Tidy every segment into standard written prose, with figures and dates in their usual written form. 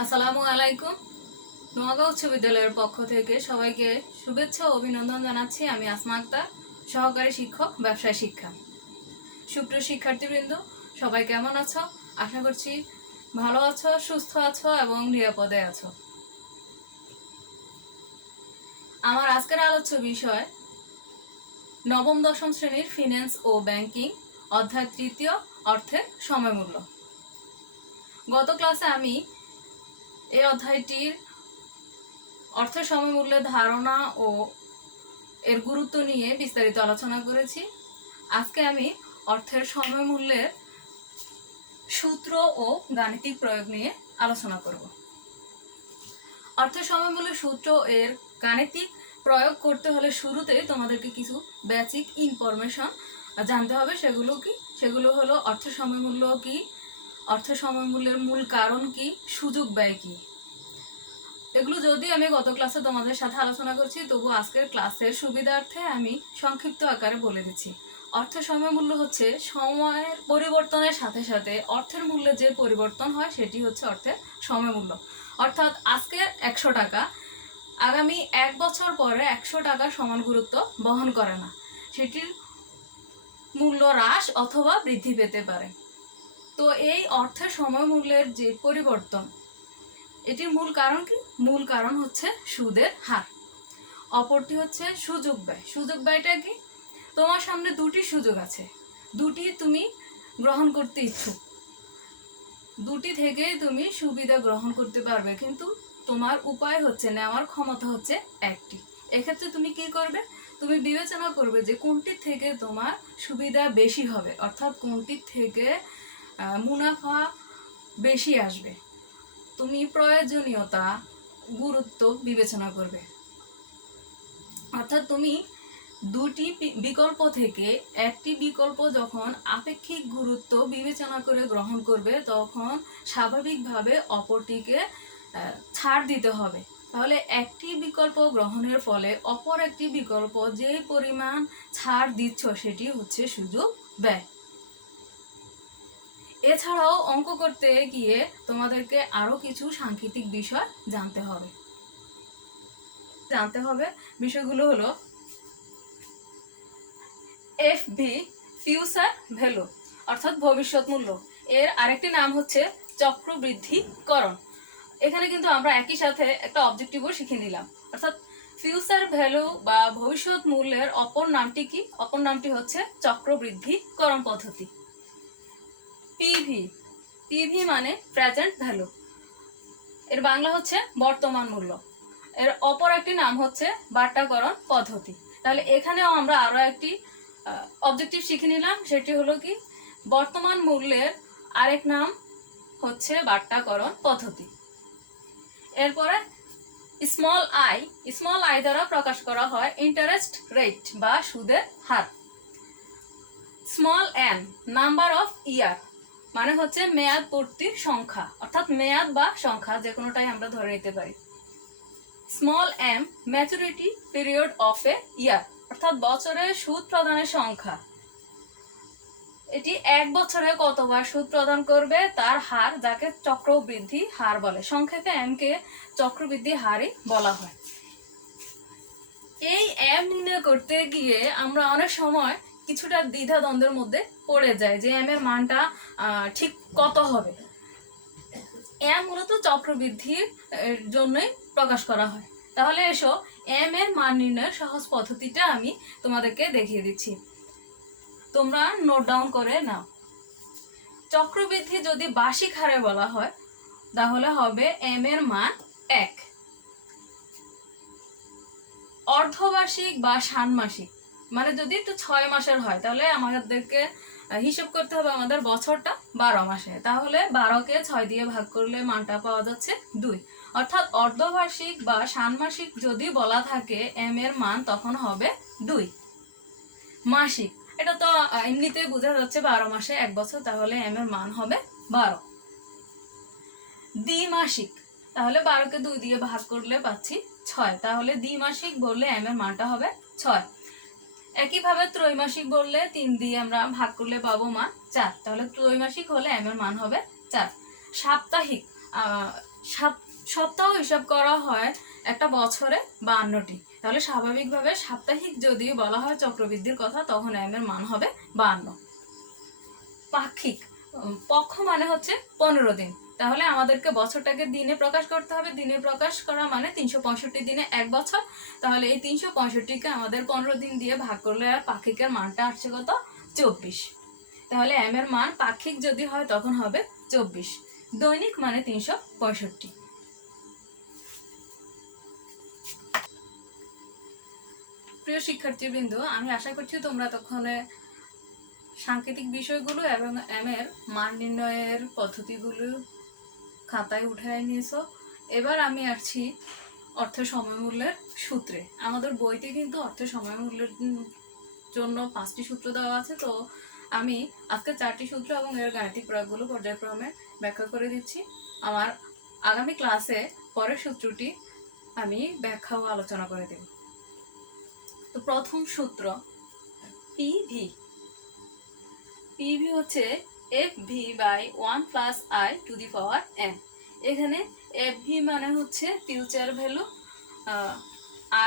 আসসালামু আলাইকুম। নোয়াগাঁও উচ্চ বিদ্যালয়ের পক্ষ থেকে সবাইকে শুভেচ্ছা ও অভিনন্দন জানাচ্ছি। আমি আসমা আক্তার, সহকারী শিক্ষক, ব্যবসায় শিক্ষা। সুপ্রিয় শিক্ষার্থীবৃন্দ, সবাই কেমন আছো? আশা করছি ভালো আছো, সুস্থ আছো এবং নিরাপদে আছো। আমার আজকের আলোচ্য বিষয় নবম দশম শ্রেণীর ফিন্যান্স ও ব্যাংকিং, অধ্যায় তৃতীয়, অর্থের সময়মূল্য। গত ক্লাসে আমি এই অধ্যায়টির অর্থের সময়মূল্যের ধারণা ও এর গুরুত্ব নিয়ে বিস্তারিত আলোচনা করেছি। আজকে আমি অর্থের সময়মূল্যের সূত্র ও গাণিতিক প্রয়োগ নিয়ে আলোচনা করব। অর্থের সময়মূল্যের সূত্র এর গাণিতিক প্রয়োগ করতে হলে শুরুতে তোমাদেরকে কিছু বেসিক ইনফরমেশন জানতে হবে। সেগুলো হলো অর্থের সময়মূল্য কি, অর্থের সময়মূল্যের মূল কারণ কি, সুযোগ ব্যয় কি। এগুলো যদি আমি গত ক্লাসে তোমাদের সাথে আলোচনা করছি, তবু আজকের ক্লাসের সুবিধার্থে আমি সংক্ষিপ্ত আকারে বলে দিচ্ছি। অর্থের সময়মূল্য হচ্ছে সময়ের পরিবর্তনের সাথে সাথে অর্থের মূল্যে যে পরিবর্তন হয় সেটি হচ্ছে অর্থের সময়মূল্য। অর্থাৎ আজকে 100 টাকা আগামী 1 বছর পরে 100 টাকা সমান গুরুত্ব বহন করে না, সেটির মূল্য হ্রাস অথবা বৃদ্ধি পেতে পারে। তো এই অর্থের সময়মূল্যের যে পরিবর্তন, এটির মূল কারণ কি? মূল কারণ হচ্ছে সুদের হার। অপরটি হচ্ছে সুযোগ ব্যয়। সুযোগ ব্যয়টা কি? তোমার সামনে দুটি সুযোগ আছে, দুটি তুমি গ্রহণ করতে ইচ্ছুক, দুটি থেকে তুমি সুবিধা গ্রহণ করতে পারবে, কিন্তু তোমার উপায় হচ্ছে, নেওয়ার ক্ষমতা হচ্ছে একটি। এক্ষেত্রে তুমি কি করবে? তুমি বিবেচনা করবে যে কোনটির থেকে তোমার সুবিধা বেশি হবে, অর্থাৎ কোনটির থেকে মুনাফা বেশি আসবে। তুমি প্রয়োজনীয়তা, গুরুত্ব বিবেচনা করবে। অর্থাৎ তুমি দুটি বিকল্প থেকে একটি বিকল্প যখন আপেক্ষিক গুরুত্ব বিবেচনা করে গ্রহণ করবে, তখন স্বাভাবিকভাবে অপরটিকে ছাড় দিতে হবে। তাহলে একটি বিকল্প গ্রহণের ফলে অপর একটি বিকল্প যে পরিমাণ ছাড় দিচ্ছ সেটি হচ্ছে সুযোগ ব্যয়। এছাড়াও অঙ্ক করতে গিয়ে তোমাদেরকে আরো কিছু সাংকেতিক বিষয় জানতে হবে। বিষয়গুলো হলো এফভি, ফিউচার ভ্যালু, অর্থাৎ ভবিষ্যৎ মূল্য। এর আরেকটি নাম হচ্ছে চক্রবৃদ্ধিকরণ। এখানে কিন্তু আমরা একই সাথে একটা অবজেক্টিভও শিখে নিলাম। অর্থাৎ ফিউচার ভ্যালু বা ভবিষ্যৎ মূল্যের অপর নামটি কি? অপর নামটি হচ্ছে চক্রবৃদ্ধিকরণ পদ্ধতি। পিভি, পিভি মানে প্রেজেন্ট ভ্যালু, এর বাংলা হচ্ছে বর্তমান মূল্য। এর অপর একটি নাম হচ্ছে বাট্টাকরণ পদ্ধতি। তাহলে এখানেও আমরা আরো একটি অবজেক্টিভ শিখে নিলাম, সেটি হলো কি? বর্তমান মূল্যের আরেক নাম হচ্ছে বাট্টাকরণ পদ্ধতি। এরপরে স্মল আই দ্বারা প্রকাশ করা হয় ইন্টারেস্ট রেট বা সুদের হার। স্মল এন, নাম্বার অফ ইয়ার, মানে হচ্ছে মেয়াদ পূর্তির সংখ্যা, অর্থাৎ মেয়াদ বা সংখ্যা যে কোনোটাই আমরা ধরে নিতে পারি। Small m, maturity period of a year, অর্থাৎ বছরে সুদ প্রদানের সংখ্যা। এটি 1 বছরে কতবার সুদ প্রদান করবে তার হার, যাকে চক্রবৃদ্ধি হার বলে। সংক্ষেপে এম কে চক্রবৃদ্ধি হারই বলা হয়। এই এম নির্ণয় করতে গিয়ে আমরা অনেক সময় কিছুটা দ্বিধা দ্বন্দ্বের মধ্যে পড়ে যাই যে এম এর মানটা ঠিক কত হবে। এম মূলত চক্রবৃদ্ধির জন্যই প্রকাশ করা হয়। তাহলে এসো এম এর মান নির্ণয়ের সহজ পদ্ধতিটা আমি তোমাদেরকে দেখিয়ে দিচ্ছি, তোমরা নোট ডাউন করে নাও। চক্রবৃদ্ধি যদি বার্ষিক হারে বলা হয় তাহলে হবে এম এর মান 1। অর্ধবার্ষিক বা ষান্মাসিক মানে যদি একটু 6 মাসের হয়, তাহলে আমাদেরকে হিসাব করতে হবে আমাদের বছরটা 12 মাসে। তাহলে 12কে 6 দিয়ে ভাগ করলে মানটা পাওয়া যাচ্ছে 2। অর্থাৎ অর্ধবার্ষিক বা ষান্মাসিক যদি বলা থাকে এম এর মান তখন হবে 2। মাসিক, এটা তো এমনিতেই বোঝা যাচ্ছে 12 মাসে 1 বছর, তাহলে এম এর মান হবে 12। দ্বিমাসিক, তাহলে 12কে 2 দিয়ে ভাগ করলে পাচ্ছি 6, তাহলে দ্বিমাসিক বললে এম এর মানটা হবে 6। একইভাবে ত্রৈমাসিক বললে 3 দিয়ে আমরা ভাগ করলে পাবো মান 4, তাহলে ত্রৈমাসিক হলে এম এর মান হবে 4। সাপ্তাহিক সপ্তাহ হিসাব করা হয় একটা বছরে 52টি। তাহলে স্বাভাবিকভাবে সাপ্তাহিক যদি বলা হয় চক্রবৃদ্ধির কথা, তখন m এর মান হবে 52। পাক্ষিক, পক্ষ মানে হচ্ছে 15 দিন। তাহলে আমাদেরকে বছরটাকে দিনে প্রকাশ করতে হবে। দিনে প্রকাশ করা মানে 365 দিনে এক বছর। তাহলে এই 365কে আমাদের 15 দিন দিয়ে ভাগ করলে পাক্ষিকের মানটা আসছে কত? 24। তাহলে m এর মান পাক্ষিক যদি হয় তখন হবে 24। দৈনিক মানে 365। প্রিয় শিক্ষার্থীবৃন্দ, আমি আশা করছি তোমরা তখন সাংকেতিক বিষয়গুলো এবং m এর মান নির্ণয়ের পদ্ধতিগুলো খাতায় উঠায় নিয়েছো। এবার আমি আসছি অর্থ সময়মূল্যের সূত্রে। আমাদের বইতে কিন্তু অর্থ সময়মূল্যের জন্য 5টি সূত্র দেওয়া আছে। তো আমি আজকে 4টি সূত্র এবং এর গাণিতিক প্রয়োগগুলো পর্যায়ক্রমে ব্যাখ্যা করে দিচ্ছি। আমার আগামী ক্লাসে পরের সূত্রটি আমি ব্যাখ্যা ও আলোচনা করে দেব। তো প্রথম সূত্র পিভি। পিভি হচ্ছে FV by 1 plus I to the power n। এখানে FV মানে হচ্ছে future value,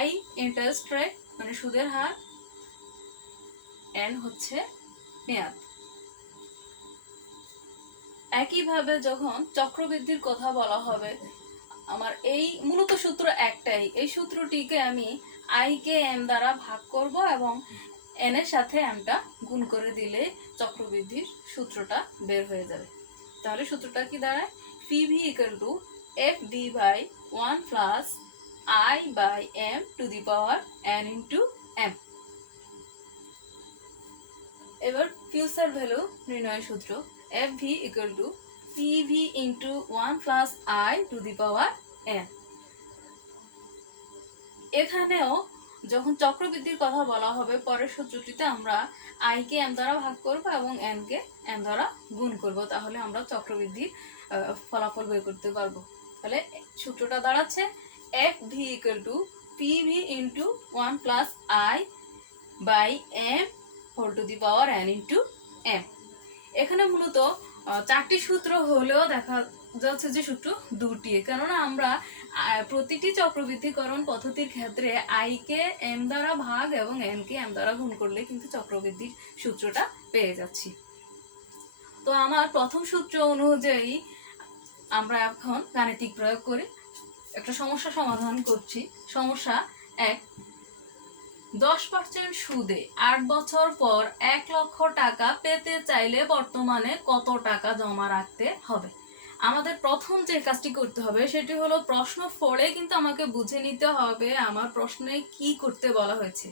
I interest rate মানে সুদের হার, n হচ্ছে মেয়াদ। একইভাবে যখন চক্রবৃদ্ধির কথা বলা হবে, আমার এই মূলত সূত্র একটাই। এই সূত্রটিকে আমি I কে m দ্বারা ভাগ করব এবং n এর সাথে mটা গুণ করে দিলে চক্রবৃদ্ধির সূত্রটা বের হয়ে যাবে। তাহলে সূত্রটা কি দাঁড়ায়? PV equal to FV by 1 plus I by m to the power n into m। এবার ফিউচার ভ্যালু নির্ণয়ের সূত্র FV equal to PV into 1 plus I to the power n। এখানেও যখন চক্রবৃদ্ধির কথা বলা হবে, পরের সূত্রটিতে আমরা I কে m দ্বারা ভাগ করব এবং n কে m দ্বারা গুণ করব। তাহলে আমরা চক্রবৃদ্ধির ফলাফল বের করতে পারবো। তাহলে সূত্রটা দাঁড়াচ্ছে FV equal to PV into 1 plus I by m whole to the power n into m। এখানে মূলত 4টি সূত্র হলেও দেখা যাচ্ছে যে সূত্র 2টি, কেননা আমরা প্রতিটি চক্রবৃদ্ধিকরণ পদ্ধতির ক্ষেত্রে I কে m দ্বারা ভাগ এবং n কে m দ্বারা গুণ করলে কিন্তু চক্রবৃদ্ধির সূত্রটা পেয়ে যাচ্ছি। তো আমার প্রথম সূত্র অনুযায়ী আমরা এখন গাণিতিক প্রয়োগ করি। একটা সমস্যা সমাধান করছি। সমস্যা 1, 10% সুদে 8 বছর পর 1 লক্ষ টাকা পেতে চাইলে বর্তমানে কত টাকা জমা রাখতে হবে? আমাদের প্রথম যে কাজটি করতে হবে সেটি হলো প্রশ্ন পড়ে কিন্তু আমাকে বুঝে নিতে হবে আমার প্রশ্নে কি করতে বলা হয়েছে।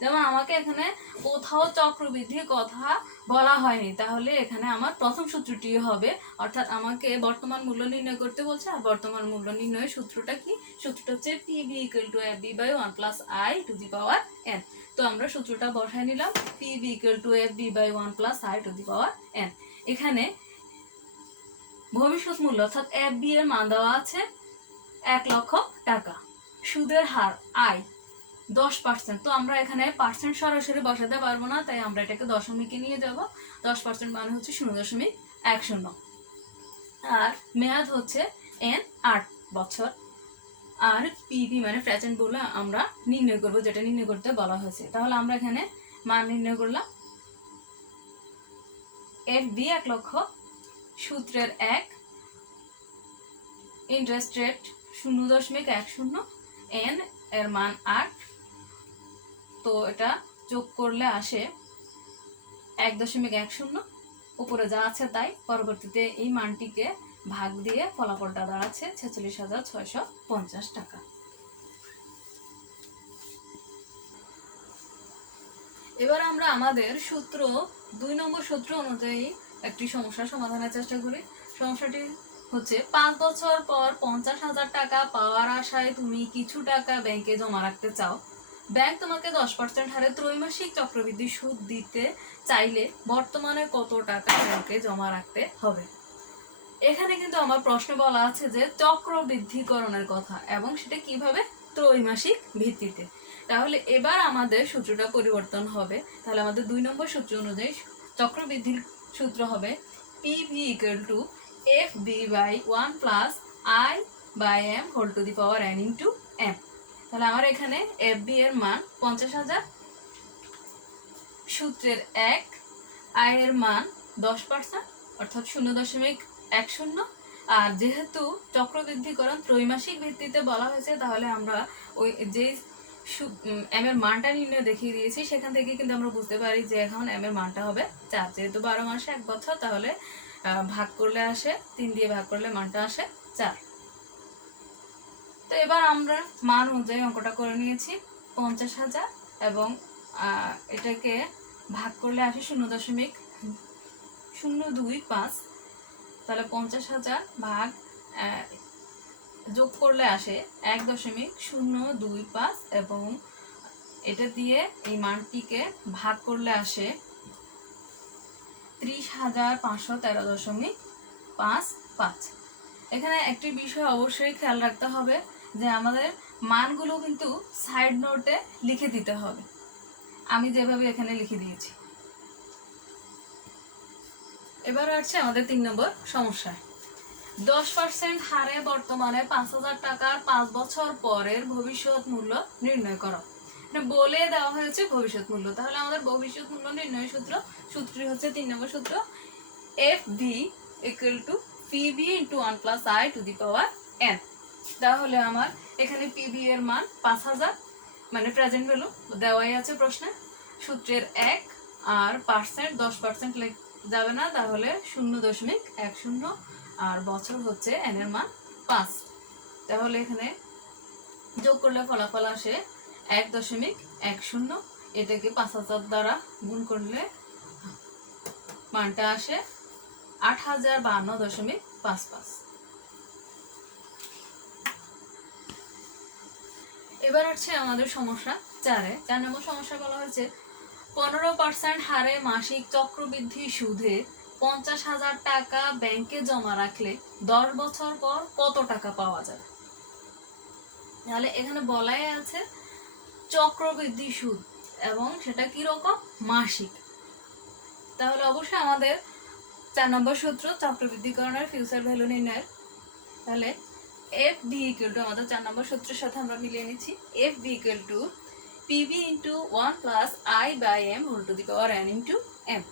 যেমন আমাকে এখানে কোথাও চক্রবৃদ্ধির কথা বলা হয়নি, তাহলে এখানে আমার প্রথম সূত্রটি হবে, অর্থাৎ আমাকে বর্তমান মূল্য নির্ণয় করতে বলছে। আর বর্তমান মূল্য নির্ণয়ের সূত্রটা কি? সূত্রটা হচ্ছে PV equal to FV by 1 plus I to the power n। তো আমরা সূত্রটা বসায় নিলাম, PV equal to FV by 1 plus I to the power n। এখানে ভবিষ্যৎ মূল্য অর্থাৎ FB এর মান দেওয়া আছে 1 লক্ষ টাকা। সুদের হার I 10%। তো আমরা এখানে পার্সেন্ট সরাসরি বসাতে পারবো না, তাই আমরা এটাকে দশমিকে নিয়ে যাব। 10% মানে হচ্ছে 0.10। আর মেয়াদ হচ্ছে n 8 বছর। আর পিভি মানে প্রেজেন্ট বলে আমরা নির্ণয় করব, যেটা নির্ণয় করতে বলা হয়েছে। তাহলে আমরা এখানে মান নির্ণয় করলাম। FB 1 লক্ষ, সূত্রের 1, ইন্টারেস্ট রেট 0.10, n এর মান 8। তো এটা যোগ করলে আসে 1.10। উপরে যা আছে তাই, পরবর্তীতে এই মানটিকে ভাগ দিয়ে ফলাফলটা দাঁড়াচ্ছে 46,650 টাকা। এবার আমরা আমাদের সূত্র 2 নম্বর সূত্র অনুযায়ী একটি সমস্যার সমাধানের চেষ্টা করি। সমস্যাটি হচ্ছে 5 বছর পর 50,000 টাকা পাওয়ার আশায় তুমি কিছু টাকা ব্যাংকে জমা রাখতে চাও। ব্যাংক তোমাকে 10% হারে ত্রৈমাসিক চক্রবৃদ্ধি সুদ দিতে চাইলে বর্তমানে কত টাকা ব্যাংকে জমা রাখতে হবে? এখানে কিন্তু আমার প্রশ্ন বলা আছে যে চক্রবৃদ্ধিকরণের কথা, এবং সেটা কিভাবে? ত্রৈমাসিক ভিত্তিতে। তাহলে এবার আমাদের সূত্রটা পরিবর্তন হবে। তাহলে আমাদের 2 নম্বর সূত্র অনুযায়ী চক্রবৃদ্ধির সূত্র হবে PV equal to F V by 1 plus I by M whole to the power N into M. তাহলে আমার এখানে এফ বি এর মান 50,000, সূত্রের 1, আই এর মান 10% অর্থাৎ 0.10। আর যেহেতু চক্রবৃদ্ধিকরণ ত্রৈমাসিক ভিত্তিতে বলা হয়েছে, তাহলে আমরা ওই যে এম এর মানটা নির্ণয় দেখিয়ে দিয়েছি, সেখান থেকে কিন্তু আমরা বুঝতে পারি যে এখন এম এর মানটা হবে 4। যেহেতু 12 মাসে 1 বছর, তাহলে ভাগ করলে আসে 3 দিয়ে ভাগ করলে মানটা আসে 4। তো এবার আমরা মান অনুযায়ী অঙ্কটা করে নিয়েছি 50,000 এবং এটাকে ভাগ করলে আসে 0.025। তাহলে 50,000 ভাগ যোগ করলে আসে 1.025 এবং এটা দিয়ে এই মানটিকে ভাগ করলে আসে 30,513.55। এখানে একটি বিষয় অবশ্যই খেয়াল রাখতে হবে যে আমাদের মানগুলো কিন্তু সাইড নোটে লিখে দিতে হবে, আমি যেভাবে এখানে লিখে দিয়েছি। এবার আসছে আমাদের 3 নম্বর সমস্যা। 10% হারে বর্তমানে 5,000 টাকার 5 বছর পরের ভবিষ্যৎ মূল্য নির্ণয় করো। বলে দেওয়া হয়েছে ভবিষ্যৎ মূল্য। তাহলে আমাদের ভবিষ্যৎ মূল্য নির্ণয়ের সূত্রটি হচ্ছে 3 নম্বর সূত্র, F V equal to PV into 1 plus I two the power N. তাহলে আমার এখানে পিবি এর মান 5,000, মানে প্রেজেন্ট ভ্যালু দেওয়াই আছে প্রশ্নে। সূত্রের 1 আর পার্সেন্ট 10% যাবে না, তাহলে 0.10 আর বছর হচ্ছে এন এর মান 5। তাহলে এখানে যোগ করলে ফলাফল আসে 1.10। এটাকে 5,000 দ্বারা গুণ করলে মানটা আসে 8,052.55। এবার আছে আমাদের সমস্যা 4 নম্বর সমস্যা বলা হয়েছে 15% হারে মাসিক চক্রবৃদ্ধি সুদে 50,000 টাকা ব্যাংকে জমা রাখলে 10 বছর পর কত টাকা পাওয়া যাবে। তাহলে এখানে বলাই আছে চক্রবৃদ্ধি সুদ এবং সেটা কি রকম, মাসিক। তাহলে অবশ্যই আমাদের 4 নম্বর সূত্র চক্রবৃদ্ধিকরণের ফিউচার ভ্যালু নির্ণয়ের। তাহলে এফ বি ইকুয়াল টু আমাদের 4 নম্বর সূত্রের সাথে আমরা মিলিয়ে নিচ্ছি, F V equal to PV into 1 plus I by M whole to the power N into M.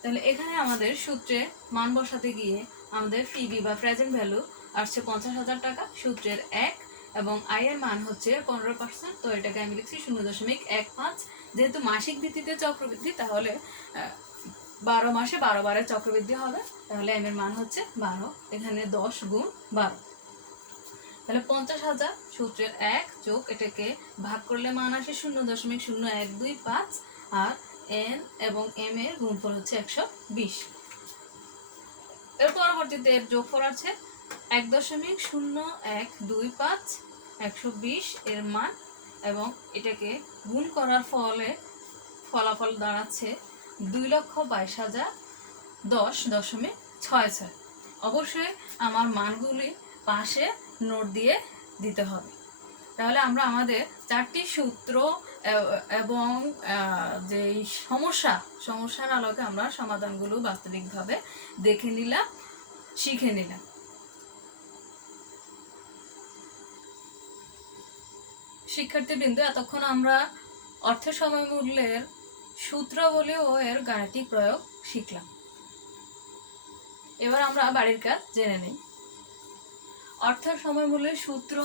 তাহলে এখানে আমাদের সূত্রে মান বসাতে গিয়ে আমাদের পিবি বা প্রেজেন্ট ভ্যালু আসছে 50,000 টাকা, সূত্রের 1 এবং আই এর মান হচ্ছে 15%। তো এটাকে আমি লিখছি 0.15। যেহেতু মাসিক ভিত্তিতে চক্রবৃদ্ধি, তাহলে 12 মাসে 12 বারের চক্রবৃদ্ধি হবে। তাহলে এম এর মান হচ্ছে 12, এখানে 10 গুণ 12। তাহলে 50,000 সূত্রের 1 যোগ এটাকে ভাগ করলে মান আসে 0.0125 আর এন এবং এম এর গুণফল হচ্ছে 120। এর পরবর্তীতে এর যোগফল আছে 1.0125 120 এর মান এবং এটাকে গুণ করার ফলে ফলাফল দাঁড়াচ্ছে 2,22,010.66। অবশ্যই আমার মানগুলি পাশে নোট দিয়ে দিতে হবে। তাহলে আমরা আমাদের 4টি সূত্র এবং যে সমস্যার আলোকে আমরা সমাধানগুলো বাস্তবিকভাবে দেখে নিলাম, শিখে নিলাম। শিক্ষার্থীবৃন্দ, এতক্ষণ আমরা অর্থ সময় মূল্যের সূত্রাবলী ও এর গাণিতিক প্রয়োগ শিখলাম। এবার আমরা বাড়ির কাজ জেনে নিই। অর্থ সময় মূল্যের সূত্র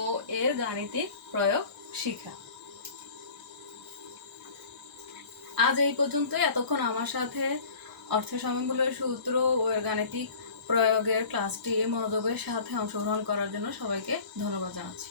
ও এর গাণিতিক প্রয়োগ শিখা। আজ এই পর্যন্তই। এতক্ষণ আমার সাথে অর্থ সময় মূল্যের সূত্র ও এর গাণিতিক প্রয়োগের ক্লাসটি মনোযোগের সাথে অংশগ্রহণ করার জন্য সবাইকে ধন্যবাদ জানাচ্ছি।